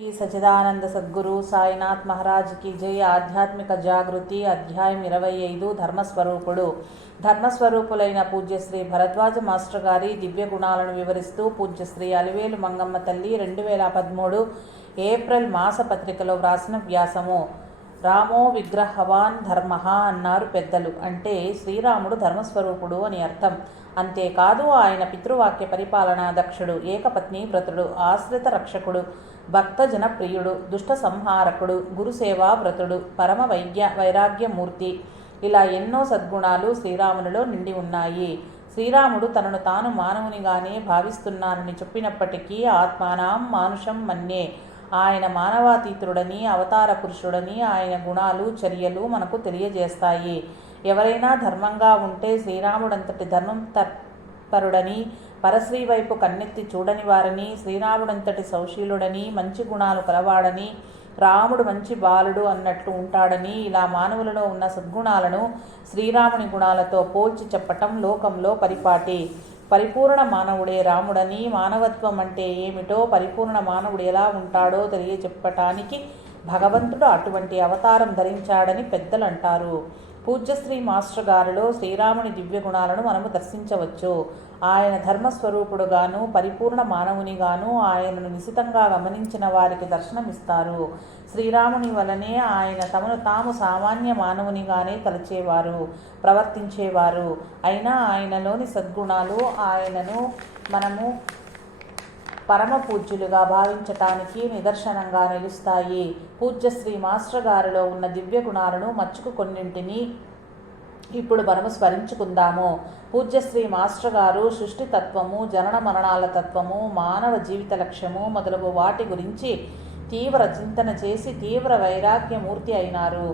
శ్రీ సచిదానంద సద్గురు సాయినాథ్ మహారాజ్కి జై. ఆధ్యాత్మిక జాగృతి అధ్యాయం ఇరవై ఐదు. ధర్మస్వరూపుడు. ధర్మస్వరూపులైన పూజ్యశ్రీ భరద్వాజ మాస్టర్ గారి దివ్య గుణాలను వివరిస్తూ పూజ్యశ్రీ అలివేలు మంగమ్మ తల్లి రెండు వేల పదమూడు ఏప్రిల్ మాస పత్రికలో వ్రాసిన వ్యాసము. రామో విగ్రహవాన్ ధర్మ అన్నారు పెద్దలు. అంటే శ్రీరాముడు ధర్మస్వరూపుడు అని అర్థం. అంతేకాదు ఆయన పితృవాక్య పరిపాలనా దక్షుడు ఏకపత్ని వ్రతుడు ఆశ్రిత రక్షకుడు. భక్తజన జనప్రియుడు దుష్ట సంహారకుడు గురుసేవా వ్రతుడు పరమ వైద్య వైరాగ్యమూర్తి. ఇలా ఎన్నో సద్గుణాలు శ్రీరామునిలో నిండి ఉన్నాయి. శ్రీరాముడు తనను తాను మానవునిగానే భావిస్తున్నానని చెప్పినప్పటికీ ఆత్మానాం మానుషం మన్నే ఆయన మానవాతీతుడని అవతార పురుషుడని ఆయన గుణాలు చర్యలు మనకు తెలియజేస్తాయి. ఎవరైనా ధర్మంగా ఉంటే శ్రీరాముడంతటి ధర్మం తత్పరుడని పరశ్రీ వైపు కన్నెత్తి చూడని వారని శ్రీరాముడంతటి సౌశీలుడని మంచి గుణాలు కలవాడని రాముడు మంచి బాలుడు అన్నట్లు ఉంటాడని ఇలా మానవులలో ఉన్న సద్గుణాలను శ్రీరాముని గుణాలతో పోల్చి చెప్పటం లోకంలో పరిపాటి. పరిపూర్ణ మానవుడే రాముడని మానవత్వం అంటే ఏమిటో పరిపూర్ణ మానవుడు ఎలా ఉంటాడో తెలియచెప్పటానికి భగవంతుడు అటువంటి అవతారం ధరించాడని పెద్దలు అంటారు పూజ్యశ్రీ మాస్టర్ గారిలో శ్రీరాముని దివ్య గుణాలను మనము దర్శించవచ్చు. ఆయన ధర్మస్వరూపుడుగాను పరిపూర్ణ మానవునిగాను ఆయనను నిశితంగా గమనించిన వారికి దర్శనమిస్తారు. శ్రీరాముని వలనే ఆయన తమను తాము సామాన్య మానవునిగానే తలచేవారు ప్రవర్తించేవారు. అయినా ఆయనలోని సద్గుణాలు ఆయనను మనము పరమ పూజ్యులుగా భావించటానికి నిదర్శనంగా నిలుస్తాయి. పూజ్యశ్రీ మాస్టర్ గారిలో ఉన్న దివ్య గుణాలను మచ్చుకు కొన్నింటిని ఇప్పుడు మనము స్మరించుకుందాము. పూజ్యశ్రీ మాస్టర్ గారు సృష్టి తత్వము జనన మరణాల తత్వము మానవ జీవిత లక్ష్యము మొదలగు వాటి గురించి తీవ్ర చింతన చేసి తీవ్ర వైరాగ్యమూర్తి అయినారు.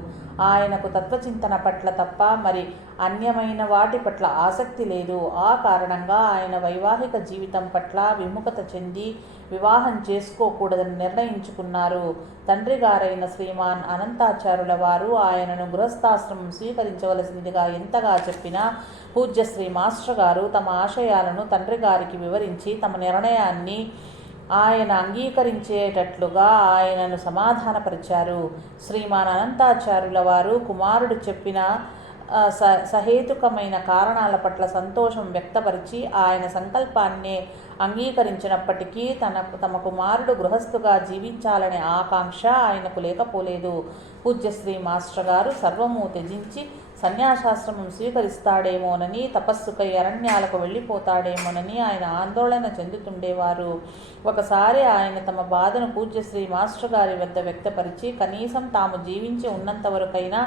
ఆయనకు తత్వచింతన పట్ల తప్ప మరి అన్యమైన వాటి పట్ల ఆసక్తి లేదు. ఆ కారణంగా ఆయన వైవాహిక జీవితం పట్ల విముఖత చెంది వివాహం చేసుకోకూడదని నిర్ణయించుకున్నారు. తండ్రి గారైన శ్రీమాన్ అనంతాచారుల వారు ఆయనను గృహస్థాశ్రమం స్వీకరించవలసిందిగా ఎంతగా చెప్పినా పూజ్యశ్రీ మాస్టర్ గారు తమ ఆశయాలను తండ్రి గారికి వివరించి తమ నిర్ణయాన్ని ఆయన అంగీకరించేటట్లుగా ఆయనను సమాధానపరిచారు. శ్రీమాన్ అనంతాచార్యుల వారు కుమారుడు చెప్పిన స సహేతుకమైన కారణాల పట్ల సంతోషం వ్యక్తపరిచి ఆయన సంకల్పాన్నే అంగీకరించినప్పటికీ తన తమ కుమారుడు గృహస్థుగా జీవించాలనే ఆకాంక్ష ఆయనకు లేకపోలేదు. పూజ్యశ్రీ మాస్టర్ గారు సర్వము త్యజించి సన్యాసాశ్రమం స్వీకరిస్తాడేమోనని తపస్సుకై అరణ్యాలకు వెళ్ళిపోతాడేమోనని ఆయన ఆందోళన చెందుతుండేవారు. ఒకసారి ఆయన తమ బాధను పూజ్యశ్రీ మాస్టర్ గారి వద్ద వ్యక్తపరిచి కనీసం తాము జీవించి ఉన్నంత వరకైనా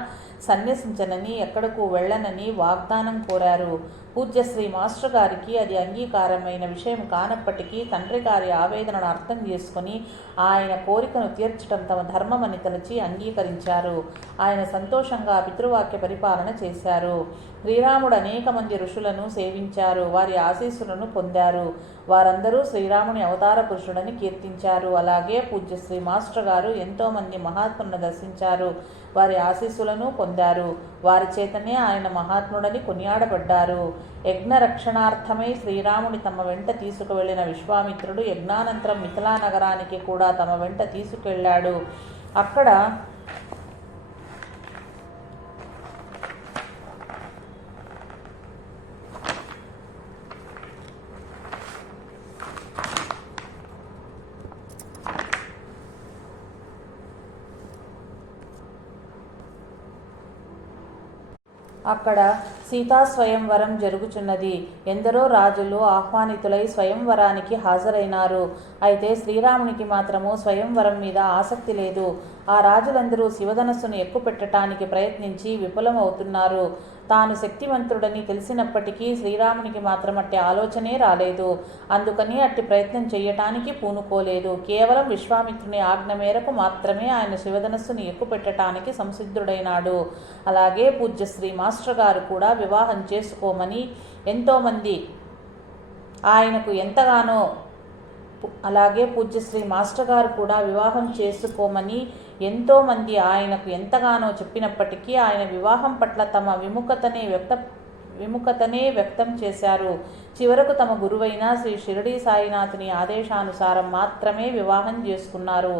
సన్యసించనని ఎక్కడకు వెళ్ళనని వాగ్దానం కోరారు. పూజ్యశ్రీ మాస్టర్ గారికి అది అంగీకారమైన విషయం కానప్పటికీ తండ్రి గారి ఆవేదనను అర్థం చేసుకుని ఆయన కోరికను తీర్చడం తమ ధర్మమని తలచి అంగీకరించారు. ఆయన సంతోషంగా పితృవాక్య పరిపాలన చేశారు. శ్రీరాముడు అనేక మంది ఋషులను సేవించారు. వారి ఆశీస్సులను పొందారు. వారందరూ శ్రీరాముని అవతార పురుషుడని కీర్తించారు. అలాగే పూజ్యశ్రీ మాస్టర్ గారు ఎంతోమంది మహాత్ములను దర్శించారు. వారి ఆశీస్సులను పొందారు. వారి చేతనే ఆయన మహాత్ముడని కొనియాడబడ్డారు. యజ్ఞ రక్షణార్థమై శ్రీరాముని తమ వెంట తీసుకువెళ్ళిన విశ్వామిత్రుడు యజ్ఞానంతరం మిథిలా నగరానికి కూడా తమ వెంట తీసుకెళ్ళాడు అక్కడ అక్కడ సీతా స్వయంవరం జరుగుచున్నది. ఎందరో రాజులు ఆహ్వానితులై స్వయంవరానికి హాజరైనారు. అయితే శ్రీరామునికి మాత్రము స్వయంవరం మీద ఆసక్తి లేదు. ఆ రాజులందరూ శివధనస్సును ఎక్కుపెట్టడానికి ప్రయత్నించి విఫలమవుతున్నారు. తాను శక్తివంతుడని తెలిసినప్పటికీ శ్రీరామునికి మాత్రం అట్టి ఆలోచనే రాలేదు. అందుకని అట్టి ప్రయత్నం చేయటానికి పూనుకోలేదు. కేవలం విశ్వామిత్రుని ఆజ్ఞ మేరకు మాత్రమే ఆయన శివధనస్సును ఎక్కుపెట్టడానికి సంసిద్ధుడైనాడు. అలాగే పూజ్యశ్రీ మాస్టర్ గారు కూడా వివాహం చేసుకోమని ఎంతోమంది ఆయనకు ఎంతగానో అలాగే పూజ్యశ్రీ మాస్టర్ గారు కూడా వివాహం చేసుకోమని ఎంతోమంది ఆయనకు ఎంతగానో చెప్పినప్పటికీ ఆయన వివాహం పట్ల తమ విముఖతనే వ్యక్త విముఖతనే వ్యక్తం చేశారు. చివరకు తమ గురువైన శ్రీ షిరడి సాయినాథుని ఆదేశానుసారం మాత్రమే వివాహం చేసుకున్నారు.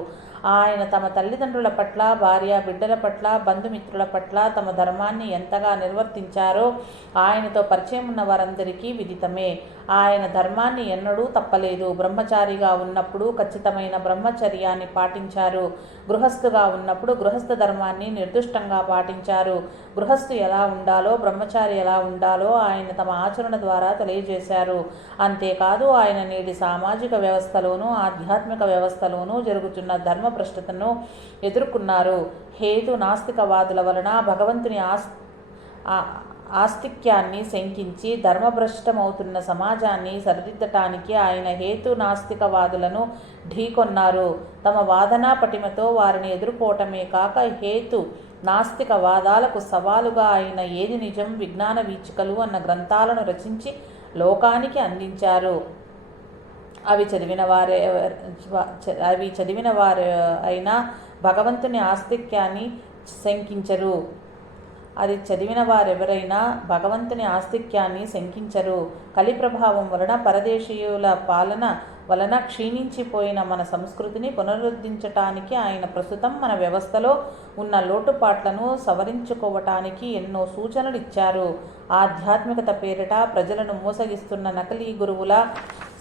ఆయన తమ తల్లిదండ్రుల పట్ల భార్య బిడ్డల పట్ల బంధుమిత్రుల పట్ల తమ ధర్మాన్ని ఎంతగా నిర్వర్తించారో ఆయనతో పరిచయం ఉన్న వారందరికీ విదితమే. ఆయన ధర్మాన్ని ఎన్నడూ తప్పలేదు. బ్రహ్మచారిగా ఉన్నప్పుడు ఖచ్చితమైన బ్రహ్మచర్యాన్ని పాటించారు. గృహస్థుగా ఉన్నప్పుడు గృహస్థ ధర్మాన్ని నిర్దిష్టంగా పాటించారు. గృహస్థు ఎలా ఉండాలో బ్రహ్మచారి ఎలా ఉండాలో ఆయన తమ ఆచరణ ద్వారా తెలియజేశారు. అంతేకాదు ఆయన నేటి సామాజిక వ్యవస్థలోనూ ఆధ్యాత్మిక వ్యవస్థలోనూ జరుగుతున్న ధర్మ భ్రష్టతను ఎదుర్కొన్నారు. హేతు నాస్తికవాదుల వలన భగవంతుని ఆస్ ఆస్తిక్యాన్ని శంకించి ధర్మభ్రష్టమవుతున్న సమాజాన్ని సరిదిద్దటానికి ఆయన హేతు నాస్తికవాదులను ఢీకొన్నారు. తమ వాదనా పటిమతో వారిని ఎదుర్కోవటమే కాక హేతు నాస్తిక వాదాలకు సవాలుగా ఆయన ఏది నిజం విజ్ఞాన వీచికలు అన్న గ్రంథాలను రచించి లోకానికి అందించారు. అవి చదివిన వారే అవి చదివిన వారు అయినా భగవంతుని ఆస్తిక్యాన్ని శంకించరు. అది చదివిన వారెవరైనా భగవంతుని ఆస్తిక్యాన్ని శంకించరు. కలి ప్రభావం వలన పరదేశీయుల పాలన వలన క్షీణించిపోయిన మన సంస్కృతిని పునరుద్ధరించటానికి ఆయన ప్రస్తుతం మన వ్యవస్థలో ఉన్న లోటుపాట్లను సవరించుకోవటానికి ఎన్నో సూచనలు ఇచ్చారు. ఆధ్యాత్మికత పేరిట ప్రజలను మోసగిస్తున్న నకిలీ గురువుల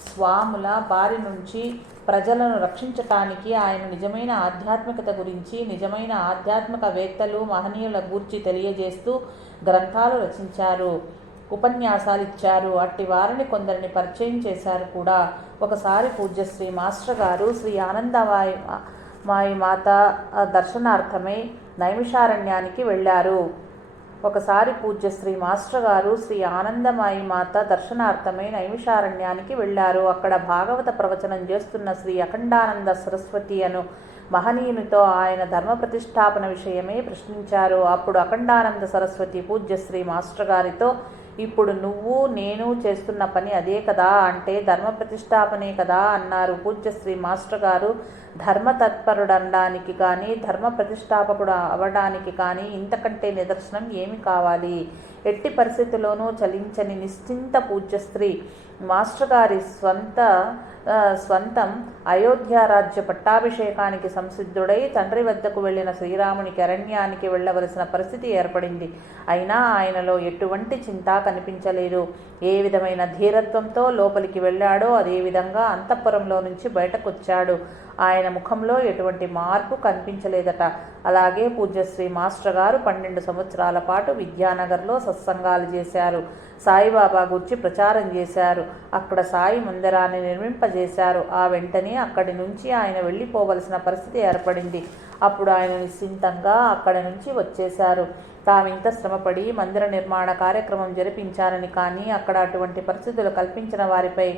స్వాముల బారి నుంచి ప్రజలను రక్షించటానికి ఆయన నిజమైన ఆధ్యాత్మికత గురించి నిజమైన ఆధ్యాత్మికవేత్తలు మహనీయుల గూర్చి తెలియజేస్తూ గ్రంథాలు రచించారు. ఉపన్యాసాలు ఇచ్చారు. అట్టి వారిని కొందరిని పరిచయం చేశారు కూడా. ఒకసారి పూజ్యశ్రీ మాస్టర్ గారు శ్రీ ఆనందమాయి మాయి మాత దర్శనార్థమై నైమిషారణ్యానికి వెళ్ళారు. ఒకసారి పూజ్యశ్రీ మాస్టర్ గారు శ్రీ ఆనందమాయి మాత దర్శనార్థమై నైమిషారణ్యానికి వెళ్ళారు. అక్కడ భాగవత ప్రవచనం చేస్తున్న శ్రీ అఖండానంద సరస్వతి అను మహనీయునితో ఆయన ధర్మ ప్రతిష్టాపన విషయమే ప్రశ్నించారు. అప్పుడు అఖండానంద సరస్వతి పూజ్య శ్రీ మాస్టర్ గారితో ఇప్పుడు నువ్వు నేను చేస్తున్న పని అదే కదా అంటే ధర్మ ప్రతిష్టాపనే కదా అన్నారు పూజ్య శ్రీ మాస్టర్ గారు. ధర్మ తత్పరుడనడానికి కానీ ధర్మ ప్రతిష్టాపకుడు అవడానికి కానీ ఇంతకంటే నిదర్శనం ఏమి కావాలి? ఎట్టి పరిస్థితుల్లోనూ చలించని నిశ్చింత పూజ్య స్త్రీ మాస్టర్ గారి స్వంత స్వంతం అయోధ్య రాజ్య పట్టాభిషేకానికి సంసిద్ధుడై తండ్రి వద్దకు వెళ్ళిన శ్రీరామునికి అరణ్యానికి వెళ్ళవలసిన పరిస్థితి ఏర్పడింది. అయినా ఆయనలో ఎటువంటి చింత కనిపించలేదు. ఏ విధమైన ధీరత్వంతో లోపలికి వెళ్ళాడో అదేవిధంగా అంతఃపురంలో నుంచి బయటకొచ్చాడు. ఆయన ముఖంలో ఎటువంటి మార్పు కనిపించలేదట. అలాగే పూజ్యశ్రీ మాస్టర్ గారు పన్నెండు సంవత్సరాల పాటు విద్యానగర్లో సత్సంగాలు చేశారు. సాయిబాబా గురించి ప్రచారం చేశారు. అక్కడ సాయి మందిరాన్ని నిర్మింపజేశారు. ఆ వెంటనే అక్కడి నుంచి ఆయన వెళ్ళిపోవలసిన పరిస్థితి ఏర్పడింది. అప్పుడు ఆయన నిశ్చింతంగా అక్కడి నుంచి వచ్చేశారు. తామింత శ్రమపడి మందిర నిర్మాణ కార్యక్రమం జరిపించారని కానీ అక్కడ అటువంటి పరిస్థితులు కల్పించిన వారిపై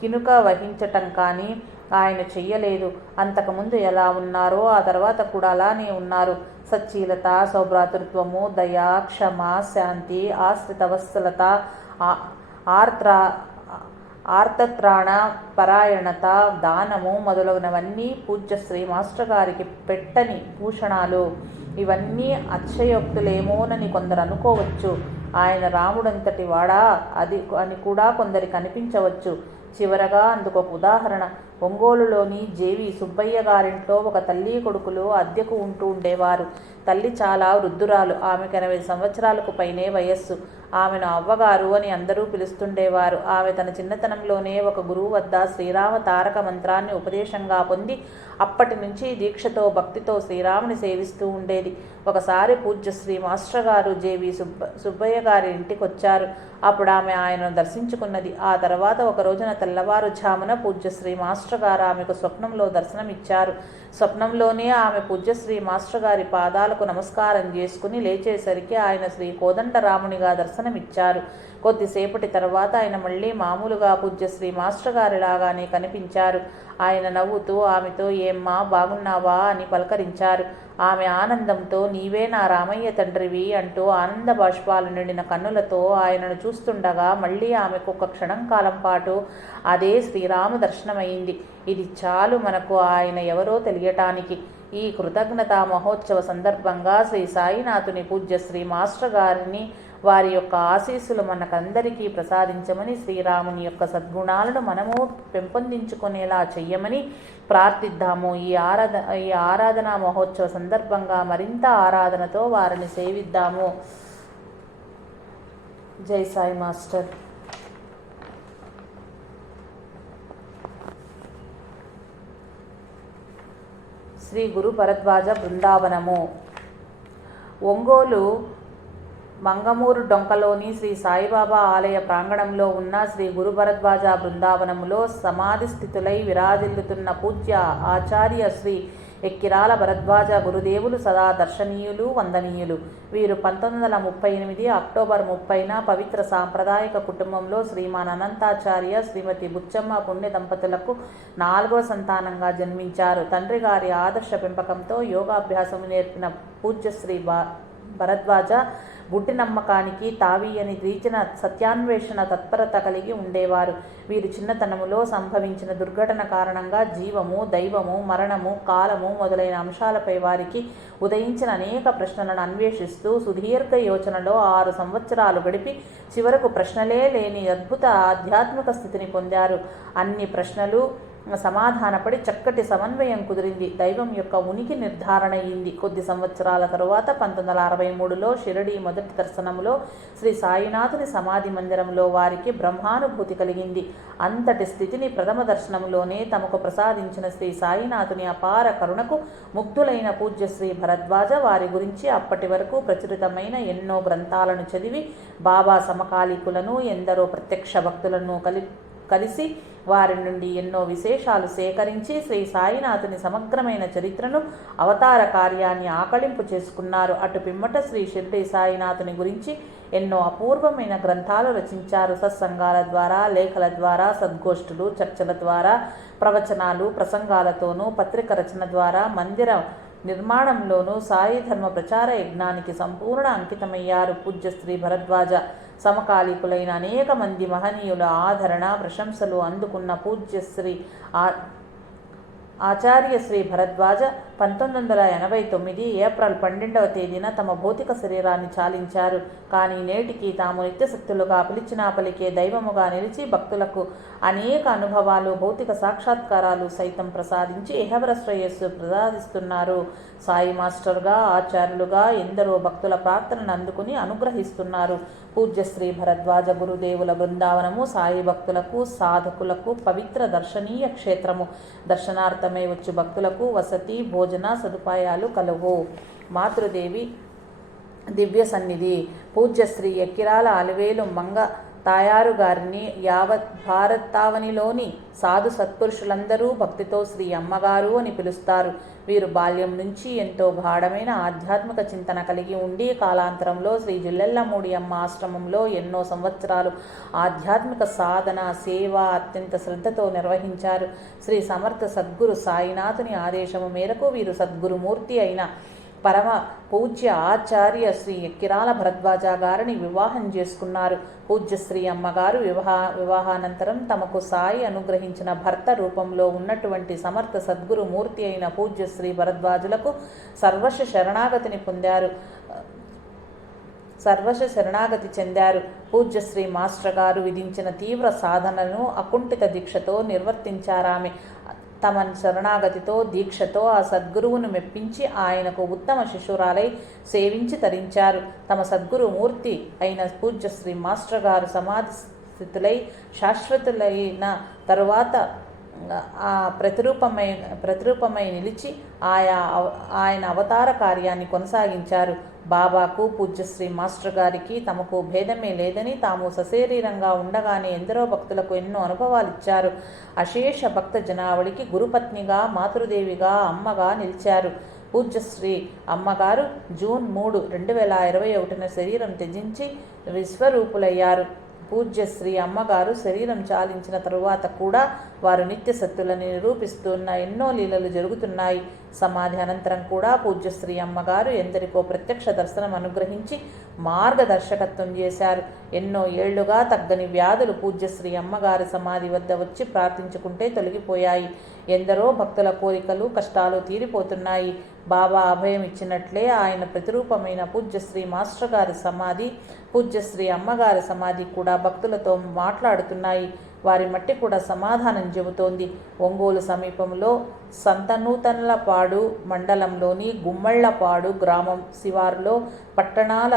కినుక వహించటం కానీ ఆయన చెయ్యలేదు. అంతకుముందు ఎలా ఉన్నారో ఆ తర్వాత కూడా అలానే ఉన్నారు. సచ్చీలత సౌభ్రాతృత్వము దయ క్షమ శాంతి ఆశ్రితవత్సలత ఆర్త్ర ఆర్తత్రాణ పరాయణత దానము మొదలగునవన్నీ పూజ్య శ్రీ మాస్టర్ గారికి పెట్టని భూషణాలు. ఇవన్నీ అక్షయోక్తులేమోనని కొందరు అనుకోవచ్చు. ఆయన రాముడంతటి వాడా అది అని కూడా కొందరికి అనిపించవచ్చు. చివరగా అందుకు ఒక ఉదాహరణ. ఒంగోలులోని జేవి సుబ్బయ్య గారింట్లో ఒక తల్లి కొడుకులు అద్దెకు ఉంటూ ఉండేవారు. తల్లి చాలా వృద్ధురాలు. ఆమెకు ఎనభై సంవత్సరాలకు పైనే వయస్సు. ఆమెను అవ్వగారు అని అందరూ పిలుస్తుండేవారు. ఆమె తన చిన్నతనంలోనే ఒక గురువు వద్ద శ్రీరామ తారక మంత్రాన్ని ఉపదేశంగా పొంది అప్పటి నుంచి దీక్షతో భక్తితో శ్రీరాముని సేవిస్తూ ఉండేది. ఒకసారి పూజ్య శ్రీ మాస్టర్ గారు జేవి సుబ్బ సుబ్బయ్య గారి ఇంటికి వచ్చారు. అప్పుడు ఆమె ఆయనను దర్శించుకున్నది. ఆ తర్వాత ఒక రోజున తెల్లవారుజామున పూజ్య శ్రీ మాస్టర్ గారు ఆమెకు స్వప్నంలో దర్శనమిచ్చారు. స్వప్నంలోనే ఆమె పూజ్యశ్రీ మాస్టర్ గారి పాదాలకు నమస్కారం చేసుకుని లేచేసరికి ఆయన శ్రీ కోదండరామునిగా దర్శనమిచ్చారు. కొద్దిసేపటి తర్వాత ఆయన మళ్ళీ మామూలుగా పూజ్యశ్రీ మాస్టర్ గారిలాగానే కనిపించారు. ఆయన నవ్వుతూ ఆమెతో ఏమ్మా బాగున్నావా? అని పలకరించారు. ఆమె ఆనందంతో నీవే నా రామయ్య తండ్రివి అంటూ ఆనంద బాష్పాలు నిండిన కన్నులతో ఆయనను చూస్తుండగా మళ్ళీ ఆమెకు ఒక క్షణం కాలం పాటు అదే శ్రీరామ దర్శనమైంది. ఇది చాలు మనకు ఆయన ఎవరో తెలియటానికి. ఈ కృతజ్ఞతా మహోత్సవ సందర్భంగా శ్రీ సాయినాథుని పూజ్య శ్రీ మాస్టర్ గారిని వారి యొక్క ఆశీస్సులు మనకందరికీ ప్రసాదించమని శ్రీరాముని యొక్క సద్గుణాలను మనము పెంపొందించుకునేలా చెయ్యమని ప్రార్థిద్దాము. ఈ ఆరాధ ఈ ఆరాధన మహోత్సవ సందర్భంగా మరింత ఆరాధనతో వారిని సేవిద్దాము. జై సాయి మాస్టర్. శ్రీ గురు భరద్వాజ బృందావనము. ఒంగోలు మంగమూరు డొంకలోని శ్రీ సాయిబాబా ఆలయ ప్రాంగణంలో ఉన్న శ్రీ గురు భరద్వాజ బృందావనములో సమాధి స్థితులై విరాజిల్లుతున్న పూజ్య ఆచార్య శ్రీ ఎక్కిరాల భరద్వాజ గురుదేవులు సదా దర్శనీయులు వందనీయులు. వీరు పంతొమ్మిది వందల ముప్పై ఎనిమిది అక్టోబర్ ముప్పైన పవిత్ర సాంప్రదాయక కుటుంబంలో శ్రీమాన్ అనంతాచార్య శ్రీమతి బుచ్చమ్మ పుణ్య దంపతులకు నాలుగో సంతానంగా జన్మించారు. తండ్రి గారి ఆదర్శ పెంపకంతో యోగాభ్యాసం నేర్పిన పూజ్య శ్రీ భరద్వాజ గుడ్డి నమ్మకానికి తావీయని ద్వీచన సత్యాన్వేషణ తత్పరత కలిగి ఉండేవారు. వీరు చిన్నతనములో సంభవించిన దుర్ఘటన కారణంగా జీవము దైవము మరణము కాలము మొదలైన అంశాలపై వారికి ఉదయించిన అనేక ప్రశ్నలను అన్వేషిస్తూ సుదీర్ఘ యోచనలో ఆరు సంవత్సరాలు గడిపి చివరకు ప్రశ్నలే లేని అద్భుత ఆధ్యాత్మిక స్థితిని పొందారు. అన్ని ప్రశ్నలు సమాధానపడి చక్కటి సమన్వయం కుదిరింది. దైవం యొక్క ఉనికి నిర్ధారణ అయింది. కొద్ది సంవత్సరాల తరువాత పంతొమ్మిది వందల అరవై మూడులో షిరడి మొదటి దర్శనంలో శ్రీ సాయినాథుని సమాధి మందిరంలో వారికి బ్రహ్మానుభూతి కలిగింది. అంతటి స్థితిని ప్రథమ దర్శనంలోనే తమకు ప్రసాదించిన శ్రీ సాయినాథుని అపార కరుణకు ముక్తులైన పూజ్య శ్రీ భరద్వాజ వారి గురించి అప్పటి వరకు ప్రచురితమైన ఎన్నో గ్రంథాలను చదివి బాబా సమకాలీకులను ఎందరో ప్రత్యక్ష భక్తులను కలి కలిసి వారి నుండి ఎన్నో విశేషాలు సేకరించి శ్రీ సాయినాథుని సమగ్రమైన చరిత్రను అవతార కార్యాన్ని ఆకళింపు చేసుకున్నారు. అటు పిమ్మట శ్రీ షిర్డి సాయినాథుని గురించి ఎన్నో అపూర్వమైన గ్రంథాలు రచించారు. సత్సంగాల ద్వారా లేఖల ద్వారా సద్గోష్ఠులు చర్చల ద్వారా ప్రవచనాలు ప్రసంగాలతోనూ పత్రిక రచన ద్వారా మందిర నిర్మాణంలోనూ సాయి ధర్మ ప్రచార యజ్ఞానికి సంపూర్ణ అంకితమయ్యారు. పూజ్య శ్రీ భరద్వాజ సమకాలీకులైన అనేక మంది మహనీయుల ఆదరణ ప్రశంసలు అందుకున్న పూజ్యశ్రీ ఆ ఆచార్య శ్రీ భరద్వాజ పంతొమ్మిది వందల ఎనభై తొమ్మిది ఏప్రిల్ పన్నెండవ తేదీన తమ భౌతిక శరీరాన్ని చాలించారు. కానీ నేటికి తాము నిత్యశక్తులుగా పిలిచినా పలికే దైవముగా నిలిచి భక్తులకు అనేక అనుభవాలు భౌతిక సాక్షాత్కారాలు సైతం ప్రసాదించి ఇహవర శ్రేయస్సు ప్రసాదిస్తున్నారు. సాయి మాస్టర్గా ఆచార్యులుగా ఎందరో భక్తుల ప్రార్థనను అందుకుని అనుగ్రహిస్తున్నారు. పూజ్య శ్రీ భరద్వాజ గురుదేవుల బృందావనము సాయి భక్తులకు సాధకులకు పవిత్ర దర్శనీయ క్షేత్రము. దర్శనార్థమై వచ్చు భక్తులకు వసతి భోజన సదుపాయాలు కలవు మాతృదేవి దివ్య సన్నిధి. పూజ్యశ్రీ ఎక్కిరాల అలవేలు మంగ తాయారు గారిని యావత్ భారతావనిలోని సాధు సత్పురుషులందరూ భక్తితో శ్రీ అమ్మగారు అని పిలుస్తారు. వీరు బాల్యం నుంచి ఎంతో గాఢమైన ఆధ్యాత్మిక చింతన కలిగి ఉండి కాలాంతరంలో శ్రీ జుల్లెల్లమూడి అమ్మ ఆశ్రమంలో ఎన్నో సంవత్సరాలు ఆధ్యాత్మిక సాధన సేవ అత్యంత శ్రద్ధతో నిర్వహించారు. శ్రీ సమర్థ సద్గురు సాయినాథుని ఆదేశము మేరకు వీరు సద్గురుమూర్తి అయిన పరమ పూజ్య ఆచార్య శ్రీ ఎక్కిరాల భరద్వాజ గారిని వివాహం చేసుకున్నారు. పూజ్య శ్రీ అమ్మగారు వివాహ వివాహానంతరం తమకు సాయి అనుగ్రహించిన భర్త రూపంలో ఉన్నటువంటి సమర్థ సద్గురు మూర్తి అయిన పూజ్య శ్రీ భరద్వాజులకు సర్వశ శరణాగతిని పొందారు. సర్వశ శరణాగతి చెందారు. పూజ్యశ్రీ మాస్టర్ గారు విధించిన తీవ్ర సాధనను అకుంఠిత దీక్షతో నిర్వర్తించారామె. తమ శరణాగతితో దీక్షతో ఆ సద్గురువును మెప్పించి ఆయనకు ఉత్తమ శిశురాలై సేవించి తరించారు. తమ సద్గురు మూర్తి అయిన పూజ్య శ్రీ మాస్టర్ గారు సమాధి స్థితులై శాశ్వతులైన తరువాత ఆ ప్రతిరూపమై ప్రతిరూపమై నిలిచి ఆయా ఆయన అవతార కార్యాన్ని కొనసాగించారు. బాబాకు పూజ్యశ్రీ మాస్టర్ గారికి తమకు భేదమే లేదని తాము సశరీరంగా ఉండగానే ఎందరో భక్తులకు ఎన్నో అనుభవాలు ఇచ్చారు. అశేష భక్త జనావళికి గురుపత్నిగా మాతృదేవిగా అమ్మగా నిలిచారు. పూజ్యశ్రీ అమ్మగారు జూన్ మూడు రెండు వేల ఇరవై ఒకటిన శరీరం త్యజించి విశ్వరూపులయ్యారు. పూజ్య శ్రీ అమ్మగారు శరీరం చాలించిన తరువాత కూడా వారు నిత్య సత్తులని నిరూపిస్తున్న ఎన్నో లీలలు జరుగుతున్నాయి. సమాధి అనంతరం కూడా పూజ్యశ్రీ అమ్మగారు ఎందరికో ప్రత్యక్ష దర్శనం అనుగ్రహించి మార్గదర్శకత్వం చేశారు. ఎన్నో ఏళ్ళుగా తగ్గని వ్యాధులు పూజ్యశ్రీ అమ్మగారి సమాధి వద్ద వచ్చి ప్రార్థించుకుంటే తొలగిపోయాయి. ఎందరో భక్తుల కోరికలు కష్టాలు తీరిపోతున్నాయి. బాబా అభయం ఇచ్చినట్లే ఆయన ప్రతిరూపమైన పూజ్యశ్రీ మాస్టర్ గారి సమాధి పూజ్యశ్రీ అమ్మగారి సమాధి కూడా భక్తులతో మాట్లాడుతున్నాయి. వారి మట్టి కూడా సమాధానం చెబుతోంది. ఒంగోలు సమీపంలో సంతనూతన్లపాడు మండలంలోని గుమ్మళ్ళపాడు గ్రామం శివారులో పట్టణాల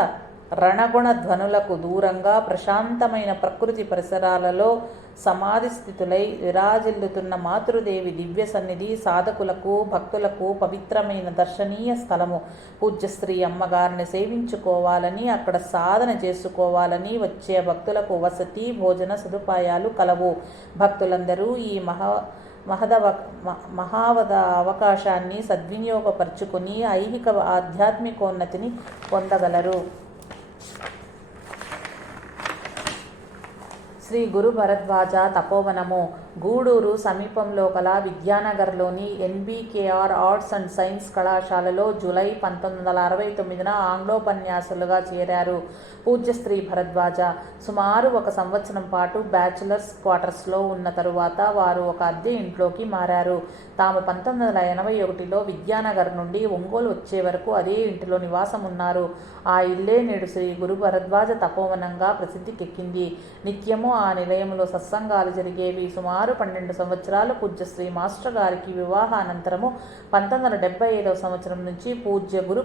రణగుణ ధ్వనులకు దూరంగా ప్రశాంతమైన ప్రకృతి పరిసరాలలో సమాధి స్థితులై విరాజిల్లుతున్న మాతృదేవి దివ్య సన్నిధి సాధకులకు భక్తులకు పవిత్రమైన దర్శనీయ స్థలము. పూజ్యశ్రీ అమ్మగారిని సేవించుకోవాలని అక్కడ సాధన చేసుకోవాలని వచ్చే భక్తులకు వసతి భోజన సదుపాయాలు కలవు. భక్తులందరూ ఈ మహా మహదవ మ- మహావద అవకాశాన్ని సద్వినియోగపరుచుకుని ఐహిక ఆధ్యాత్మికోన్నతిని పొందగలరు. శ్రీ గురు భరద్వాజ తపోవనము. గూడూరు సమీపంలో కల విద్యానగర్లోని ఎన్బీకేఆర్ ఆర్ట్స్ అండ్ సైన్స్ కళాశాలలో జూలై పంతొమ్మిది వందల అరవై తొమ్మిదిన ఆంగ్లోపన్యాసులుగా చేరారు పూజ్యశ్రీ భరద్వాజ. సుమారు ఒక సంవత్సరం పాటు బ్యాచులర్స్ క్వార్టర్స్లో ఉన్న తరువాత వారు ఒక అద్దె ఇంట్లోకి మారారు. తాము పంతొమ్మిది వందల ఎనభై ఒకటిలో విద్యానగర్ నుండి ఒంగోలు వచ్చే వరకు అదే ఇంటిలో నివాసం ఉన్నారు ఆ ఇల్లే నేడు శ్రీ గురు భరద్వాజ తపోవనంగా ప్రసిద్ధికెక్కింది. నిత్యము ఆ నిలయంలో సత్సంగాలు జరిగేవి. సుమారు పన్నెండు సంవత్సరాలు పూజ్య శ్రీ మాస్టర్ గారికి వివాహానంతరము పంతొమ్మిది వందల డెబ్బై ఐదవ సంవత్సరం నుంచి పూజ్య గురు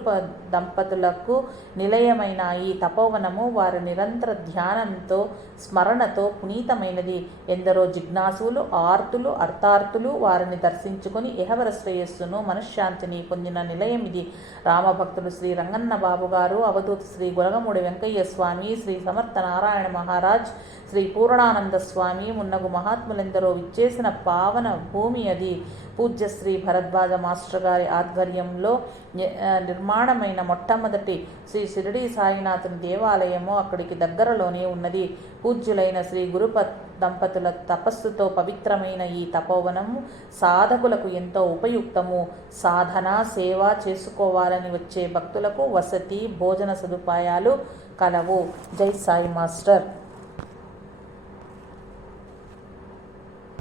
దంపతులకు నిలయమైన ఈ తపోవనము వారి నిరంతర ధ్యానంతో స్మరణతో పునీతమైనది. ఎందరో జిజ్ఞాసులు ఆర్తులు అర్థార్థులు వారిని దర్శించుకొని ఇహవర శ్రేయస్సును మనశ్శాంతిని పొందిన నిలయం ఇది. రామభక్తుడు శ్రీ రంగన్న బాబు గారు అవధూత శ్రీ గురగముడి వెంకయ్య స్వామి శ్రీ సమర్థ నారాయణ మహారాజ్ శ్రీ పూర్ణానంద స్వామి మున్నగు మహాత్ములెందరో విచ్చేసిన పావన భూమి అది. పూజ్య శ్రీ భరద్వాజ మాస్టర్ గారి ఆధ్వర్యంలో ని- నిర్మాణమైన మొట్టమొదటి శ్రీ షిరిడి సాయినాథుని దేవాలయము అక్కడికి దగ్గరలోనే ఉన్నది. పూజ్యులైన శ్రీ గురుప దంపతుల తపస్సుతో పవిత్రమైన ఈ తపోవనము సాధకులకు ఎంతో ఉపయుక్తము. సాధన సేవ చేసుకోవాలని వచ్చే భక్తులకు వసతి భోజన సదుపాయాలు కలవు. జై సాయి మాస్టర్.